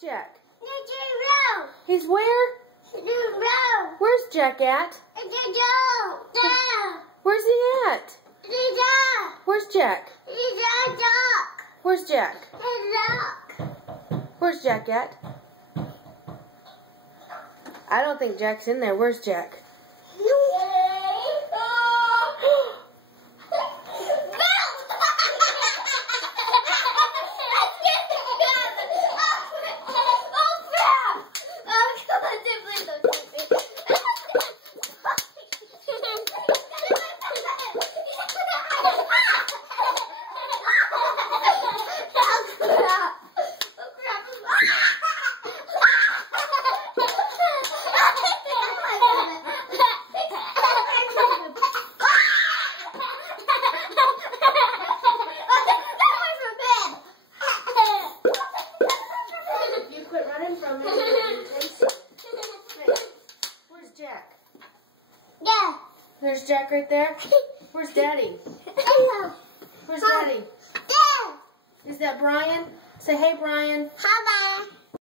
Jack? It's a row. He's where? It's a row. Where's Jack at? It's a row. There. Where's he at? It's a. Where's Jack? It's a duck. Where's Jack? It's a duck. Where's Jack at? I don't think Jack's in there. Where's Jack? Where's Jack? Yeah. There's Jack right there. Where's Daddy? Where's Daddy? There. Is that Brian? Say hey, Brian. Bye-bye.